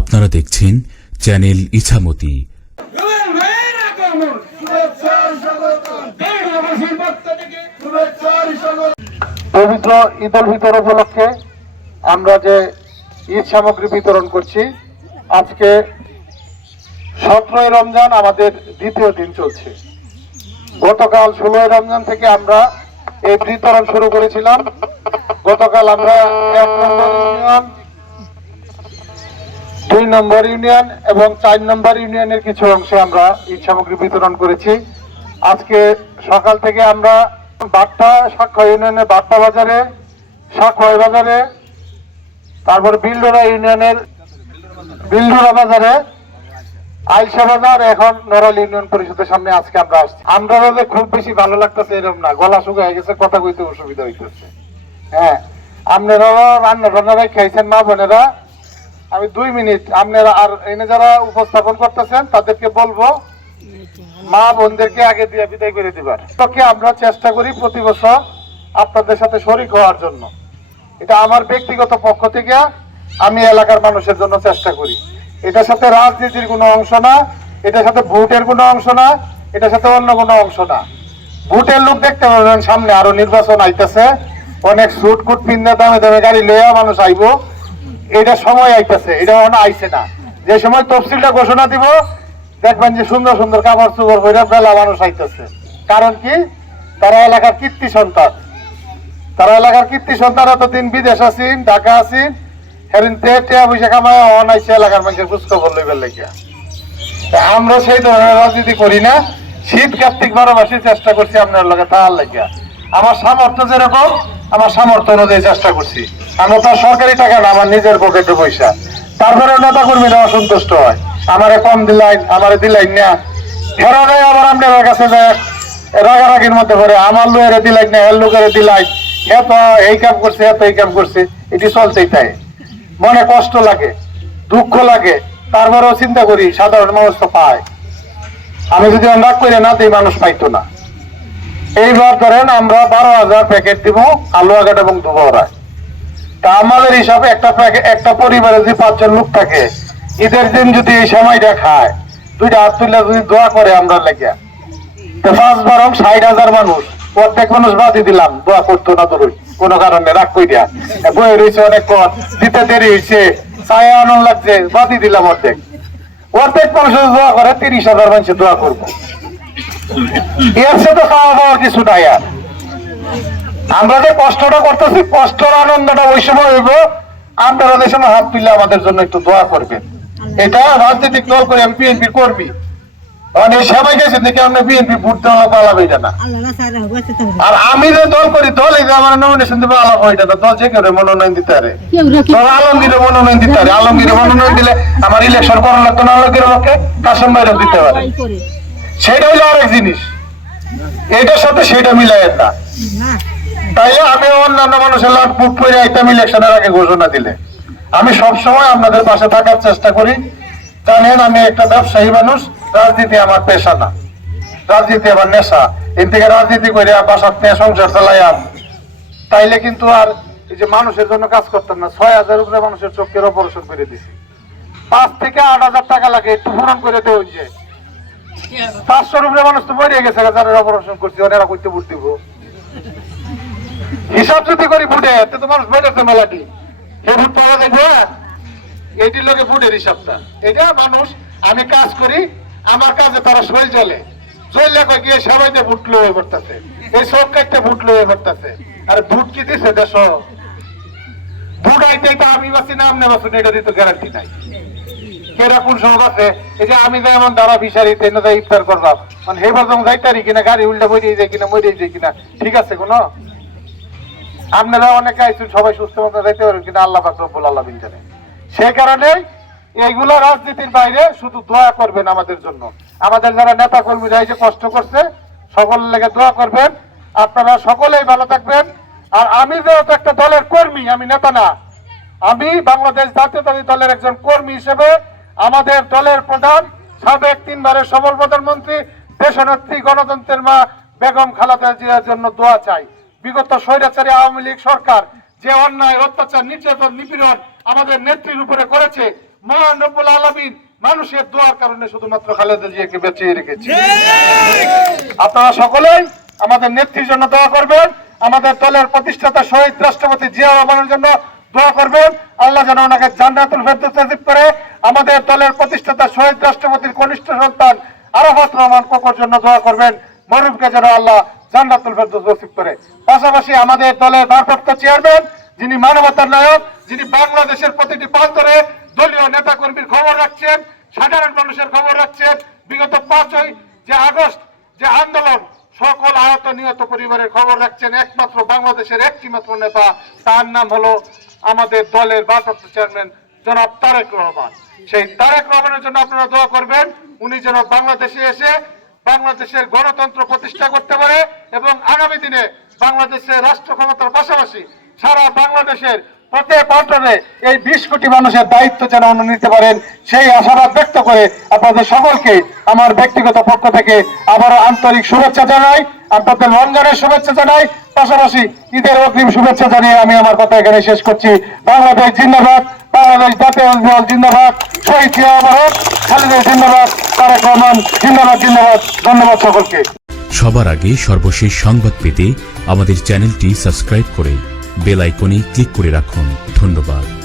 আপনারা দেখছেন চ্যানেল ইছামতি। পবিত্র ঈদ উল ফিতর উপলক্ষে আমরা যে ঈদ সামগ্রী বিতরণ করছি, আজকে সতেরোই রমজান আমাদের দ্বিতীয় দিন চলছে। গতকাল ষোলোই রমজান থেকে আমরা এই বিতরণ শুরু করেছিলাম। গতকাল আমরা এক নম্বর ইউনিয়ন নম্বর ইউনিয়ন এবং চার নম্বর ইউনিয়নের কিছু অংশে আমরা ঈদ সামগ্রী বিতরণ করেছি। আজকে সকাল থেকে আমরা বাট্টা সাক্ষ্য ইউনিয়নের বাট্টা বাজারে সাক্ষ্য বাজারে, তারপর বিলডোরা ইউনিয়নের, বিলডোরা বাজারে, আইসা বাজার, এখন নরাল ইউনিয়ন পরিষদের সামনে আজকে আমরা আসছি। আমরা যে খুব বেশি ভালো লাগতেছে এরকম না, গলা শুকায় গেছে, কথা কইতে অসুবিধা হইতেছে। হ্যাঁ আপনারাও রান্না বান্নারা খাইছেন মা বোনেরা। আমি দুই মিনিট, আপনারা আর এনে যারা উপস্থাপন করতেছেন, তাদেরকে বলব, মা বোনদেরকে আগে দিয়ে বিদায় করে দিবার। তোকে আমরা চেষ্টা করি প্রতি বছর আপনাদের সাথে শরিক হওয়ার জন্য। এটা আমার ব্যক্তিগত পক্ষ থেকে আমি এলাকার মানুষের জন্য চেষ্টা করি। এটার সাথে রাজনীতির কোনো অংশ না, এটার সাথে ভোটের কোনো অংশ না, এটার সাথে অন্য কোনো অংশ না। ভোটের লোক দেখতে পাবেন, সামনে আরও নির্বাচন আইতেছে। অনেক সুট কুট পিন্দা দামে দামে গাড়ি লইয়া মানুষ আইবো। এটা সময় আইতেছে, এটা এখনও আইছে না। যে সময় তফসিলটা ঘোষণা দিব, দেখবেন যে সুন্দর সুন্দর কাপড় চোপড় হইরা বেলা মানুষ আইতেছে। কারণ কি? তারা এলাকার কীর্তি সন্তান। তারা এলাকার কীর্তি সন্তান এতদিন বিদেশ আছেন, ঢাকা আছেন, হেরিন টেয়া পয়সা কামায় অনাইছে এলাকার মানুষের খোঁজখবর লইবার লাগিয়া। আমরা সেই ধরনের রাজনীতি করি না। শীত কার্তিক বারোবাসী চেষ্টা করছি আপনার লগে তাহার লাগিয়া। আমার সামর্থ্য যেরকম, আমার সামর্থ্য অনুযায়ী চেষ্টা করছি। আমরা তো সরকারি টাকা না, আমার নিজের পকেটে পয়সা। তারপরে নেতা কর্মীরা অসন্তুষ্ট হয়। আমারে কম দিলাইন আমারে দিলাইন না। ফেরত আবার আপনার কাছে রাগারাগির মধ্যে আমার দিলাই না লোকের দিলাই। এত এই কাম করছে এত এই কাম করছে। এটি চলতেই তাই মনে কষ্ট লাগে, দুঃখ লাগে। তারপরেও চিন্তা করি, সাধারণ মানুষ তো পায়। আমি যদি রাগ করে না দিই মানুষ পাইতো না। এইবার ধরেন আমরা বারো হাজার প্যাকেট দিব, আলু, আগাট এবং দুবরায় তা আমাদের হিসাবে একটা প্যাকেট একটা পরিবারে যদি পাঁচজন লোক থাকে, ঈদের দিন যদি এই সময়টা খায়, দুইটা হাত তুলে যদি দোয়া করে আমরা লেগে। তো পাঁচ বারং ষাট হাজার মানুষ, প্রত্যেক মানুষ বাদি দিলাম, দোয়া করতো না ধরুন কোনো কারণে রাগ কই দিয়া বই রয়েছে অনেক কর, দিতে দেরি হয়েছে ছায়া আনন্দ লাগছে বাদি দিলাম অর্ধেক। অর্ধেক মানুষ দোয়া করে, তিরিশ হাজার মানুষ দোয়া করব। এর সাথে কিছু নাই আর আমরা যে কষ্টটা করতেছি কষ্টর আনন্দটা ওই সময় হইব। আপনারা সময় হাত তুলে আমাদের জন্য একটু দোয়া করবেন। এটা রাজনৈতিক দল করে আমি বিএনপি মানে এই সবাই গেছে দেখে আমরা বিএনপি ভোট দেওয়া পালাবে এটা না। তো আর আমি যে দল করি দল এই যে আমার নমিনেশন দেবো আলাপ হয় এটা দল যে কেউ মনোনয়ন দিতে পারে। আলমগীরে মনোনয়ন দিতে পারে। আলমগীরে মনোনয়ন দিলে আমার ইলেকশন করার লাগতো না আলমগীরের পক্ষে। কাসম ভাইরা দিতে পারে। সেটা হলো আরেক জিনিস। এটার সাথে সেটা মিলাই না। তাই আমি অন্যান্য মানুষের লাভ বুক করে আইতাম ইলেকশনের আগে ঘোষণা দিলে। আমি সব সময় আপনাদের পাশে থাকার চেষ্টা করি। জানেন, আমি একটা ব্যবসায়ী মানুষ, রাজনীতি আমার পেশা না। রাজনীতি আমার নেশা। এর থেকে রাজনীতি করে বাসার থেকে সংসার চালাইয়াম তাইলে কিন্তু আর এই যে মানুষের জন্য কাজ করতাম না, ছয় হাজার উপরে মানুষের চোখের অপারেশন করে দিছি। পাঁচ থেকে আট হাজার টাকা লাগে, একটু পূরণ করে দেওয়া হচ্ছে পাঁচশোর উপরে মানুষ তো বেরিয়ে গেছে যারা অপারেশন করছি ওরা করতে ভোট দিব হিসাব যদি করি ফুটে, এতে তো মানুষ বেড়েছে মেলাটি। হে ভোট পাওয়া দেখব এইটির লোকে ফুটের হিসাবটা। এটা মানুষ, আমি কাজ করি, আমার কাজে তারা শরীর চলে চলে গিয়ে সবাইতে ভোট লয়ে পড়তেছে এই সব কাটতে ভোট লয়ে পড়তেছে আর ভোট কি দিছে দেশ? ভোট আইতে আমি বাঁচি নাম আমনে এটা দিতে গ্যারান্টি নাই। কেরা কোন আছে? এই যে আমি দ্বারা বিচারি তেনে যাই ইফতার মানে যাইতারি কিনা, গাড়ি উল্টা মরিয়ে যায় কিনা, মরিয়ে যায় কিনা। ঠিক আছে আপনারা অনেকে সবাই সুস্থ মতো যাইতে পারেন কিন্তু আল্লাহ পাক রব্বুল আলামিন সেই কারণে রাজনীতির বাইরে শুধু দোয়া করবেন আমাদের জন্য। আমাদের যারা নেতা কর্মীরা এই যে কষ্ট করছে সকল লেগে দোয়া করবেন। আপনারা সকলেই ভালো থাকবেন। আর আমি যেহেতু একটা দলের কর্মী, আমি নেতা না, আমি বাংলাদেশ জাতীয়তাবাদী দলের একজন কর্মী হিসেবে আমাদের দলের প্রধান সাবেক তিনবারের সবল প্রধানমন্ত্রী দেশনেত্রী গণতন্ত্রের মা বেগম খালেদা জিয়ার জন্য দোয়া চাই। বিগত স্বৈরাচারী আওয়ামী লীগ সরকার যে অন্যায় অত্যাচার নির্যাতন নিপীড়ন আমাদের নেত্রীর উপরে করেছে মহান রব্বুল আলমিন মানুষের দোয়ার কারণে শুধুমাত্র খালেদা জিয়াকে বেঁচিয়ে রেখেছে। আপনারা সকলেই আমাদের নেত্রীর জন্য দোয়া করবেন আমাদের দলের প্রতিষ্ঠাতা শহীদ রাষ্ট্রপতি জিয়া রহমানের জন্য দোয়া করবেন। আল্লাহ যেন ওনাকে জান্নাতুল ফেরদৌস নসিব করে আমাদের দলের প্রতিষ্ঠাতা শহীদ রাষ্ট্রপতির কনিষ্ঠ সন্তান আরাফাত রহমান কোকোর জন্য দোয়া করবেন। মরুফকে যেন আল্লাহ জান্নাতুল ফেরদৌস করে। পাশাপাশি আমাদের দলের ভারপ্রাপ্ত চেয়ারম্যান, যিনি মানবতার নায়ক, যিনি বাংলাদেশের প্রতিটি প্রান্তরে দলীয় নেতা কর্মীর খবর রাখছেন, সাধারণ মানুষের খবর রাখছেন। বিগত পাঁচই যে আগস্ট যে আন্দোলন, সকল আহত নিহত পরিবারের খবর রাখছেন। একমাত্র বাংলাদেশের একটি মাত্র নেতা, তার নাম হলো আমাদের দলের ভারপ্রাপ্ত চেয়ারম্যান জনাব তারেক রহমান। সেই তারেক রহমানের জন্য আপনারা দোয়া করবেন, উনি যেন বাংলাদেশে এসে বাংলাদেশের গণতন্ত্র প্রতিষ্ঠা করতে পারে এবং আগামী দিনে বাংলাদেশের রাষ্ট্র ক্ষমতার পাশাপাশি সারা বাংলাদেশের প্রত্যেক প্রান্তরে এই বিশ কোটি মানুষের দায়িত্ব যেন উনি নিতে পারেন, সেই আশাবাদ ব্যক্ত করে আপনাদের সকলকে আমার ব্যক্তিগত পক্ষ থেকে আবারও আন্তরিক শুভেচ্ছা জানাই। আপনাদের রমজানের শুভেচ্ছা জানাই। পাশাপাশি ঈদের অগ্রিম শুভেচ্ছা জানিয়ে আমি আমার কথা এখানে শেষ করছি। বাংলাদেশ জিন্দাবাদ, বাংলাদেশ জাতীয় জিন্দাবাদ, শহীদ জিয়া অমর খালেদা জিন্দাবাদ, তারেক রহমান জিন্দাবাদ জিন্দাবাদ। ধন্যবাদ সকলকে। সবার আগে সর্বশেষ সংবাদ পেতে আমাদের চ্যানেলটি সাবস্ক্রাইব করে বেল আইকনে ক্লিক করে রাখুন। ধন্যবাদ।